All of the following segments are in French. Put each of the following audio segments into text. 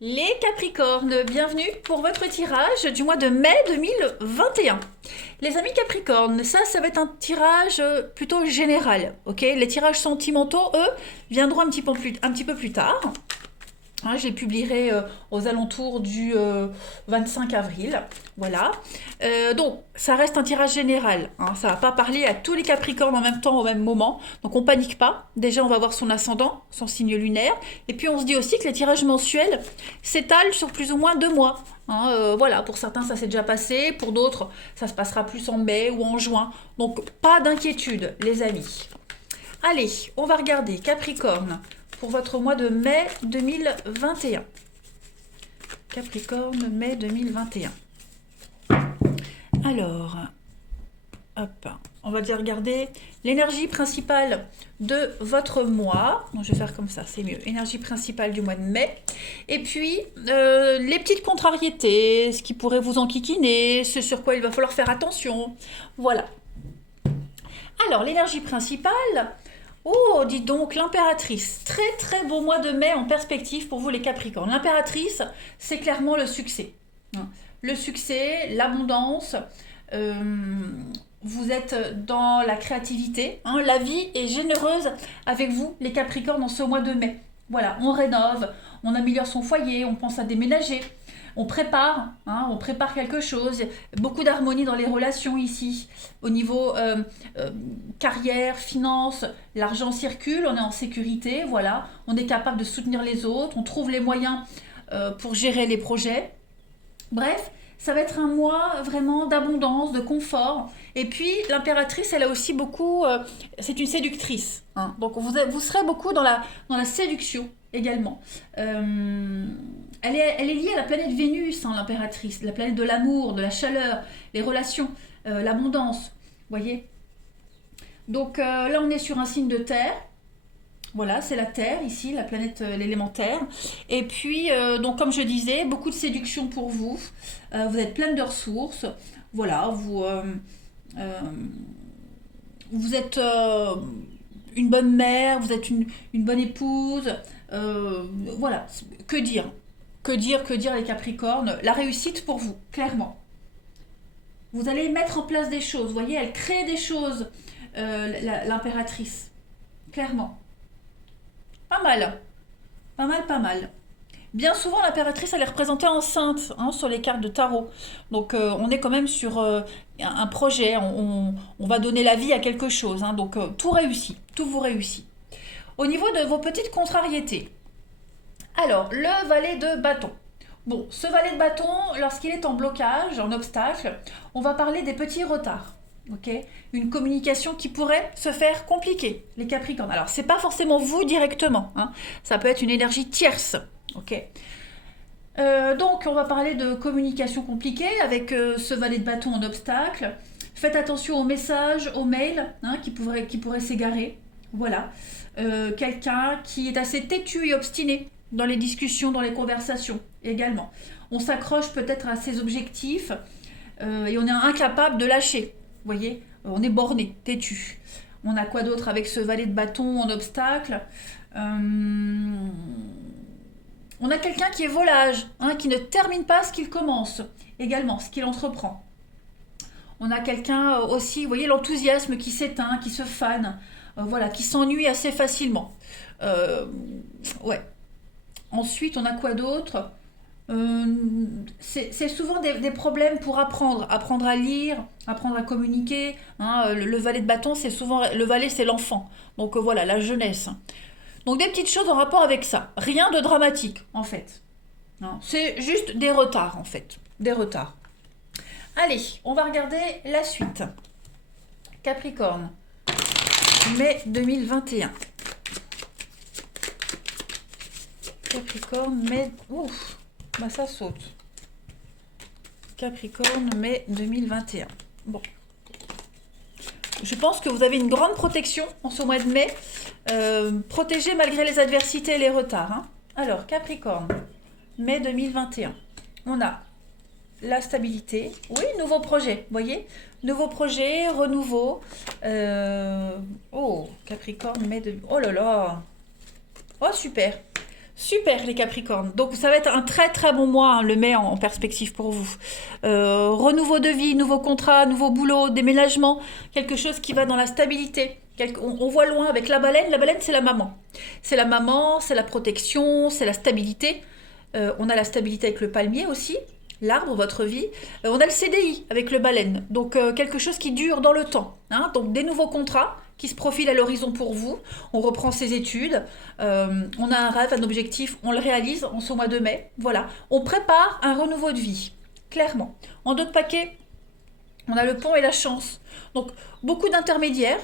Les Capricornes, bienvenue pour votre tirage du mois de mai 2021. Les amis Capricornes, ça va être un tirage plutôt général, ok? Les tirages sentimentaux, eux, viendront un petit peu plus tard. Hein, je les publierai aux alentours du 25 avril. Voilà. Donc, ça reste un tirage général. Hein, ça ne va pas parler à tous les Capricornes en même temps, au même moment. Donc, on panique pas. Déjà, on va voir son ascendant, son signe lunaire. Et puis, on se dit aussi que les tirages mensuels s'étalent sur plus ou moins 2 mois. Hein, voilà, pour certains, ça s'est déjà passé. Pour d'autres, ça se passera plus en mai ou en juin. Donc, pas d'inquiétude, les amis. Allez, on va regarder Capricorne pour votre mois de mai 2021. Capricorne, mai 2021. Alors, hop, on va déjà regarder l'énergie principale de votre mois. Donc, je vais faire comme ça, c'est mieux. Énergie principale du mois de mai. Et puis, les petites contrariétés, ce qui pourrait vous enquiquiner, ce sur quoi il va falloir faire attention. Voilà. Alors, l'énergie principale, oh, dis donc, l'impératrice. Très très beau mois de mai en perspective pour vous les Capricornes. L'impératrice, c'est clairement le succès. Le succès, l'abondance. euh, vous êtes dans la créativité. La vie est généreuse avec vous, les Capricornes, en ce mois de mai. Voilà, on rénove, on améliore son foyer, on pense à déménager. On prépare quelque chose. Beaucoup d'harmonie dans les relations ici. Au niveau carrière, finance, l'argent circule, on est en sécurité, voilà. On est capable de soutenir les autres, on trouve les moyens pour gérer les projets. Bref, ça va être un mois vraiment d'abondance, de confort. Et puis, l'impératrice, elle a aussi beaucoup... c'est une séductrice. Hein. Donc, vous serez beaucoup dans la séduction également. Elle est liée à la planète Vénus, hein, l'impératrice, la planète de l'amour, de la chaleur, les relations, l'abondance. Vous voyez. Donc là, on est sur un signe de terre. Voilà, c'est la Terre ici, la planète, l'élémentaire. Et puis, donc comme je disais, beaucoup de séduction pour vous. Vous êtes pleine de ressources. Voilà, euh, vous êtes une bonne mère, vous êtes une bonne épouse. Voilà, que dire? Que dire les Capricornes? La réussite pour vous, clairement. Vous allez mettre en place des choses, vous voyez, elle crée des choses, l'impératrice, clairement. Pas mal, pas mal, pas mal. Bien souvent, l'impératrice, elle est représentée enceinte, hein, sur les cartes de tarot. Donc, on est quand même sur un projet, on va donner la vie à quelque chose. Hein. Donc, tout réussit, tout vous réussit. Au niveau de vos petites contrariétés, alors, le valet de bâton. Bon, ce valet de bâton, lorsqu'il est en blocage, en obstacle, on va parler des petits retards. Ok, une communication qui pourrait se faire compliquer, les Capricornes. Alors, c'est pas forcément vous directement, hein. Ça peut être une énergie tierce. Ok. Donc, on va parler de communication compliquée avec ce valet de bâton en obstacle. Faites attention aux messages, aux mails, hein, qui pourraient s'égarer. Voilà. Quelqu'un qui est assez têtu et obstiné dans les discussions, dans les conversations également. On s'accroche peut-être à ses objectifs et on est incapable de lâcher. Vous voyez, on est borné, têtu. On a quoi d'autre avec ce valet de bâton en obstacle? On a quelqu'un qui est volage, hein, qui ne termine pas ce qu'il commence, également, ce qu'il entreprend. On a quelqu'un aussi, vous voyez, l'enthousiasme qui s'éteint, qui se fane, voilà, qui s'ennuie assez facilement. Euh, ouais. Ensuite, on a quoi d'autre? C'est souvent des problèmes pour apprendre à lire, apprendre à communiquer. Hein. Le valet de bâton, c'est souvent le valet, c'est l'enfant. Donc voilà, la jeunesse. Donc des petites choses en rapport avec ça. Rien de dramatique en fait. Hein. C'est juste des retards en fait, des retards. Allez, on va regarder la suite. Capricorne, mai 2021. Capricorne, mai... Ouf, bah ça saute. Capricorne, mai 2021. Bon. Je pense que vous avez une grande protection en ce mois de mai. Protégé malgré les adversités et les retards. Hein. Alors, Capricorne, mai 2021. On a la stabilité. Oui, nouveau projet, vous voyez? Nouveau projet, renouveau. Oh, Capricorne, mai 2021. Oh là là. Oh, super. Super les Capricornes. Donc ça va être un très très bon mois, hein, le mai en perspective pour vous. Renouveau de vie, nouveau contrat, nouveau boulot, déménagement, quelque chose qui va dans la stabilité. On voit loin avec la baleine. La baleine, c'est la maman. C'est la maman, c'est la protection, c'est la stabilité. On a la stabilité avec le palmier aussi, l'arbre, votre vie. On a le CDI avec le baleine. Donc quelque chose qui dure dans le temps, hein. Donc des nouveaux contrats qui se profilent à l'horizon pour vous. On reprend ses études. On a un rêve, un objectif. On le réalise en ce mois de mai. Voilà. On prépare un renouveau de vie. Clairement. En d'autres paquets, on a le pont et la chance. Donc beaucoup d'intermédiaires.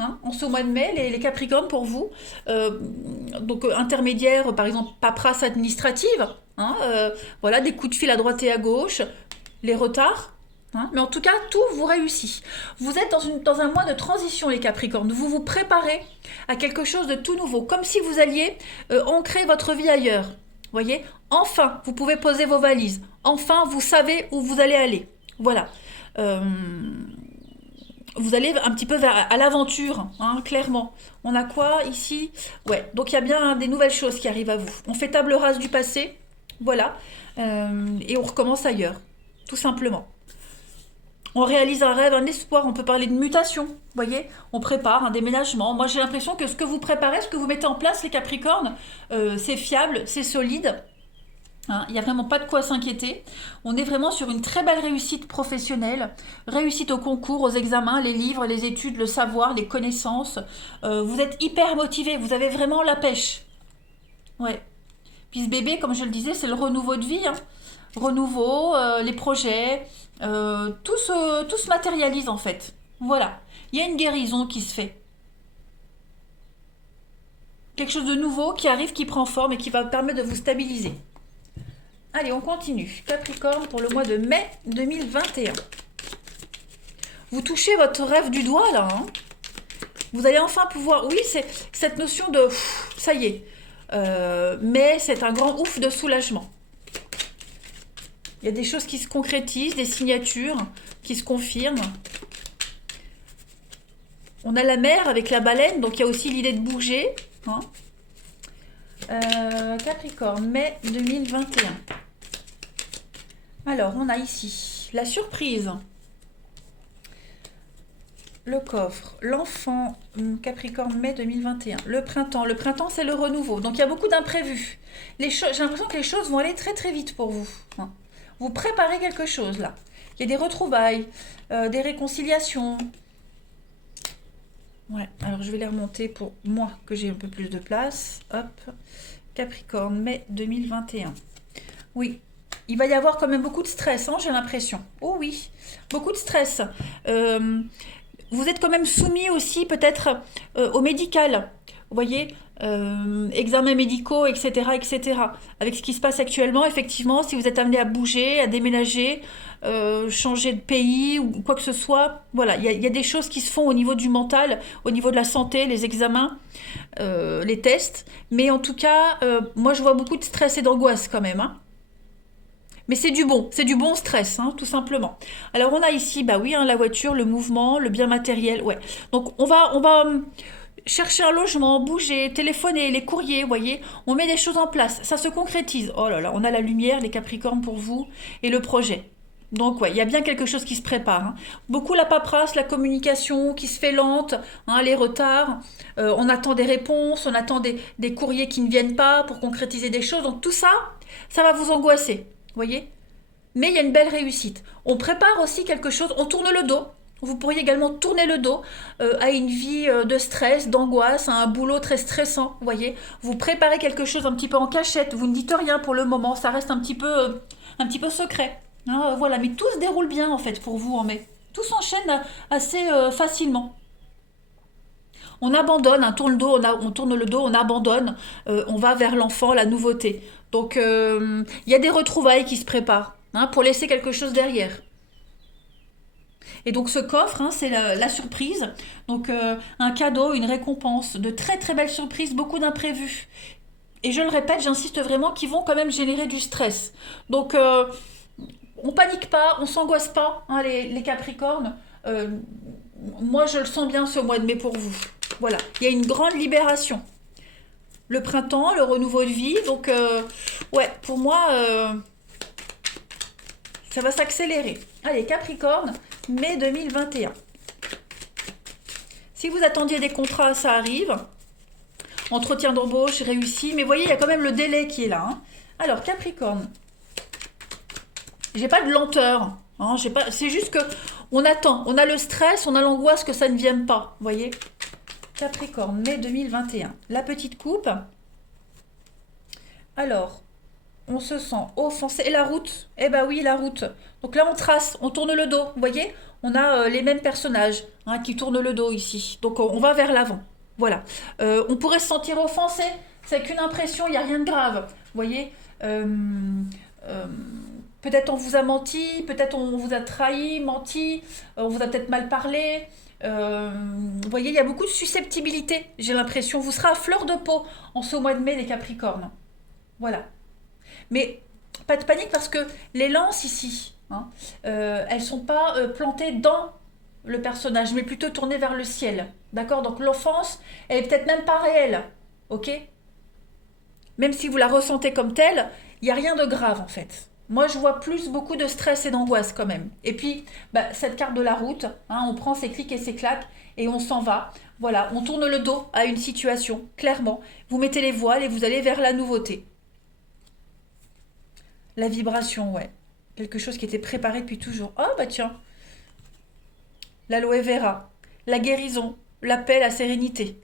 Hein, en ce mois de mai, les Capricornes pour vous. Donc intermédiaires, par exemple, paperasse administrative. Hein, voilà, des coups de fil à droite et à gauche. Les retards. Hein, mais en tout cas, tout vous réussit. Vous êtes dans un mois de transition, les Capricornes. Vous vous préparez à quelque chose de tout nouveau. Comme si vous alliez ancrer votre vie ailleurs. Voyez, enfin, vous pouvez poser vos valises. Enfin, vous savez où vous allez aller. Voilà. Vous allez un petit peu à l'aventure, hein, clairement. On a quoi ici? Ouais, donc il y a bien des nouvelles choses qui arrivent à vous. On fait table rase du passé, voilà, et on recommence ailleurs, tout simplement. On réalise un rêve, un espoir, on peut parler de mutation, vous voyez. On prépare un déménagement. Moi, j'ai l'impression que ce que vous préparez, ce que vous mettez en place, les Capricornes, c'est fiable, c'est solide. Hein, il n'y a vraiment pas de quoi s'inquiéter. On est vraiment sur une très belle réussite professionnelle, réussite au concours, aux examens, les livres, les études, le savoir, les connaissances. Vous êtes hyper motivé, vous avez vraiment la pêche. Ouais. Puis ce bébé, comme je le disais, c'est le renouveau de vie, hein. Renouveau, les projets, tout se matérialise en fait. Voilà. Il y a une guérison qui se fait. Quelque chose de nouveau qui arrive, qui prend forme et qui va permettre de vous stabiliser. Allez, on continue. Capricorne pour le mois de mai 2021. Vous touchez votre rêve du doigt là, hein. Vous allez enfin pouvoir... Oui, c'est cette notion de... Ça y est. Mais c'est un grand ouf de soulagement. Il y a des choses qui se concrétisent, des signatures qui se confirment. On a la mer avec la baleine, donc il y a aussi l'idée de bouger, hein. Capricorne, mai 2021. Alors, on a ici la surprise, le coffre, l'enfant, Capricorne, mai 2021, le printemps. Le printemps, c'est le renouveau. Donc, il y a beaucoup d'imprévus. J'ai l'impression que les choses vont aller très très vite pour vous, hein. Vous préparez quelque chose là. Il y a des retrouvailles, des réconciliations. Ouais, alors je vais les remonter pour moi, que j'ai un peu plus de place. Hop, Capricorne, mai 2021. Oui, il va y avoir quand même beaucoup de stress, hein, j'ai l'impression. Oh oui, beaucoup de stress. Vous êtes quand même soumis aussi peut-être au médical. Vous voyez, examens médicaux, etc., etc. Avec ce qui se passe actuellement, effectivement, si vous êtes amené à bouger, à déménager, changer de pays ou quoi que ce soit, voilà, il y a des choses qui se font au niveau du mental, au niveau de la santé, les examens, les tests. Mais en tout cas, moi je vois beaucoup de stress et d'angoisse quand même, hein. Mais c'est du bon stress, hein, tout simplement. Alors on a ici, bah oui, hein, la voiture, le mouvement, le bien matériel, ouais. Donc on va chercher un logement, bouger, téléphoner, les courriers, vous voyez, on met des choses en place, ça se concrétise. Oh là là, on a la lumière, les Capricornes pour vous, et le projet. Donc ouais, il y a bien quelque chose qui se prépare, hein. Beaucoup la paperasse, la communication qui se fait lente, hein, les retards, on attend des réponses, on attend des courriers qui ne viennent pas pour concrétiser des choses. Donc tout ça, ça va vous angoisser, vous voyez. Mais il y a une belle réussite. On prépare aussi quelque chose, on tourne le dos. Vous pourriez également tourner le dos à une vie de stress, d'angoisse, à un boulot très stressant, vous voyez. Vous préparez quelque chose un petit peu en cachette, vous ne dites rien pour le moment, ça reste un petit peu secret, hein, voilà. Mais tout se déroule bien en fait pour vous en mai. Tout s'enchaîne assez facilement. On abandonne, hein, on tourne le dos, on abandonne, on va vers l'enfant, la nouveauté. Donc il y a des retrouvailles qui se préparent, hein, pour laisser quelque chose derrière. Et donc ce coffre, hein, c'est la surprise. Donc un cadeau, une récompense, de très très belles surprises, beaucoup d'imprévus. Et je le répète, j'insiste vraiment, qui vont quand même générer du stress. Donc on panique pas, on s'angoisse pas, hein, les Capricornes. Moi je le sens bien ce mois de mai pour vous. Voilà, il y a une grande libération. le printemps, le renouveau de vie. Donc, ouais, pour moi, ça va s'accélérer. Allez, Capricorne, mai 2021. Si vous attendiez des contrats, ça arrive. Entretien d'embauche réussi. Mais voyez, il y a quand même le délai qui est là. Hein. Alors, Capricorne. J'ai pas de lenteur. Hein, c'est juste que on attend. On a le stress, on a l'angoisse que ça ne vienne pas. Vous voyez? Capricorne, mai 2021. La petite coupe. Alors, on se sent offensé. Et la route? Eh ben oui, la route. Donc là, on trace, on tourne le dos. Vous voyez? On a les mêmes personnages hein, qui tournent le dos ici. Donc, on va vers l'avant. Voilà. On pourrait se sentir offensé. C'est qu'une impression, il n'y a rien de grave. Vous voyez? Peut-être on vous a menti, peut-être on vous a trahi, menti, on vous a peut-être mal parlé. Vous voyez, il y a beaucoup de susceptibilité, j'ai l'impression. Vous serez à fleur de peau en ce mois de mai, les Capricornes. Voilà. Mais pas de panique parce que les lances ici, hein, elles ne sont pas plantées dans le personnage, mais plutôt tournées vers le ciel. D'accord? Donc l'offense, elle est peut-être même pas réelle. Ok? Même si vous la ressentez comme telle, il n'y a rien de grave en fait. Moi, je vois beaucoup de stress et d'angoisse quand même. Et puis, cette carte de la route, hein, on prend ses clics et ses claques et on s'en va. Voilà, on tourne le dos à une situation, clairement. Vous mettez les voiles et vous allez vers la nouveauté. La vibration, ouais. Quelque chose qui était préparé depuis toujours. Oh, bah tiens. L'aloe vera, la guérison, la paix, la sérénité.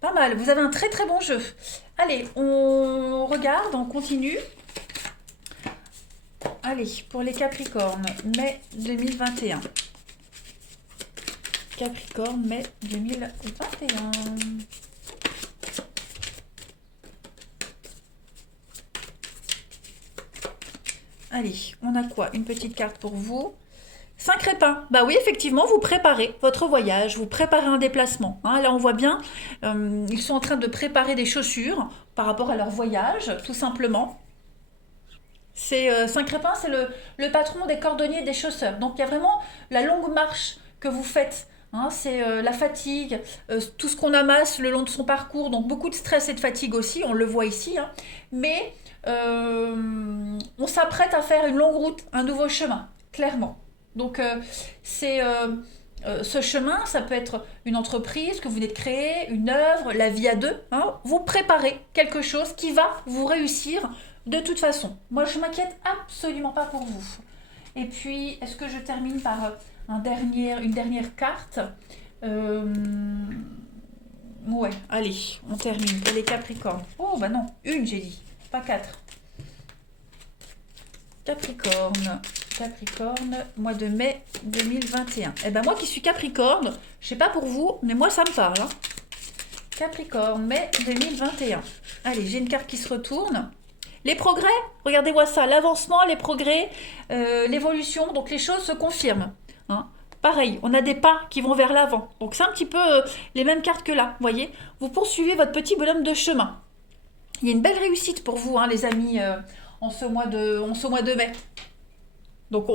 Pas mal, vous avez un très très bon jeu. Allez, on regarde, on continue. Allez, pour les Capricornes, mai 2021. Capricorne, mai 2021. Allez, on a quoi? Une petite carte pour vous. 5 répins. Bah oui, effectivement, vous préparez votre voyage, vous préparez un déplacement. Hein, là, on voit bien, ils sont en train de préparer des chaussures par rapport à leur voyage, tout simplement. C'est 5 répins, c'est le patron des cordonniers et des chausseurs. Donc, il y a vraiment la longue marche que vous faites. Hein, c'est la fatigue, tout ce qu'on amasse le long de son parcours. Donc, beaucoup de stress et de fatigue aussi, on le voit ici. Hein. Mais on s'apprête à faire une longue route, un nouveau chemin, clairement. Donc, ce chemin, ça peut être une entreprise que vous venez de créer, une œuvre, la vie à deux. Hein. Vous préparez quelque chose qui va vous réussir de toute façon. Moi, je ne m'inquiète absolument pas pour vous. Et puis, est-ce que je termine par une dernière carte Ouais, allez, on termine pour les Capricornes. Oh, bah non, une, j'ai dit, pas 4. Capricorne, mois de mai 2021. Eh ben moi qui suis Capricorne, je sais pas pour vous, mais moi ça me parle. Hein. Capricorne, mai 2021. Allez, j'ai une carte qui se retourne. Les progrès, regardez-moi ça, l'avancement, les progrès, l'évolution, donc les choses se confirment. Hein. Pareil, on a des pas qui vont vers l'avant. Donc c'est un petit peu les mêmes cartes que là, vous voyez. Vous poursuivez votre petit bonhomme de chemin. Il y a une belle réussite pour vous, hein, les amis, en ce mois de mai. Donc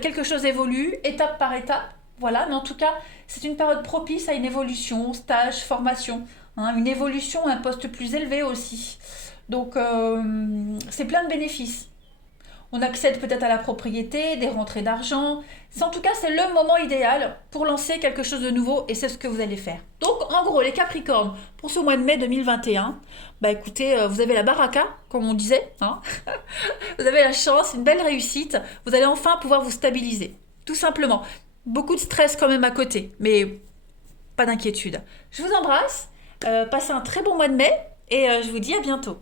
quelque chose évolue, étape par étape. Voilà, mais en tout cas, c'est une période propice à une évolution, stage, formation. Hein, une évolution, un poste plus élevé aussi. Donc, c'est plein de bénéfices. On accède peut-être à la propriété, des rentrées d'argent. En tout cas, c'est le moment idéal pour lancer quelque chose de nouveau et c'est ce que vous allez faire. Donc, en gros, les Capricornes, pour ce mois de mai 2021, bah écoutez, vous avez la baraka, comme on disait. Hein. Vous avez la chance, une belle réussite. Vous allez enfin pouvoir vous stabiliser. Tout simplement. Beaucoup de stress quand même à côté, mais pas d'inquiétude. Je vous embrasse. Passez un très bon mois de mai et je vous dis à bientôt.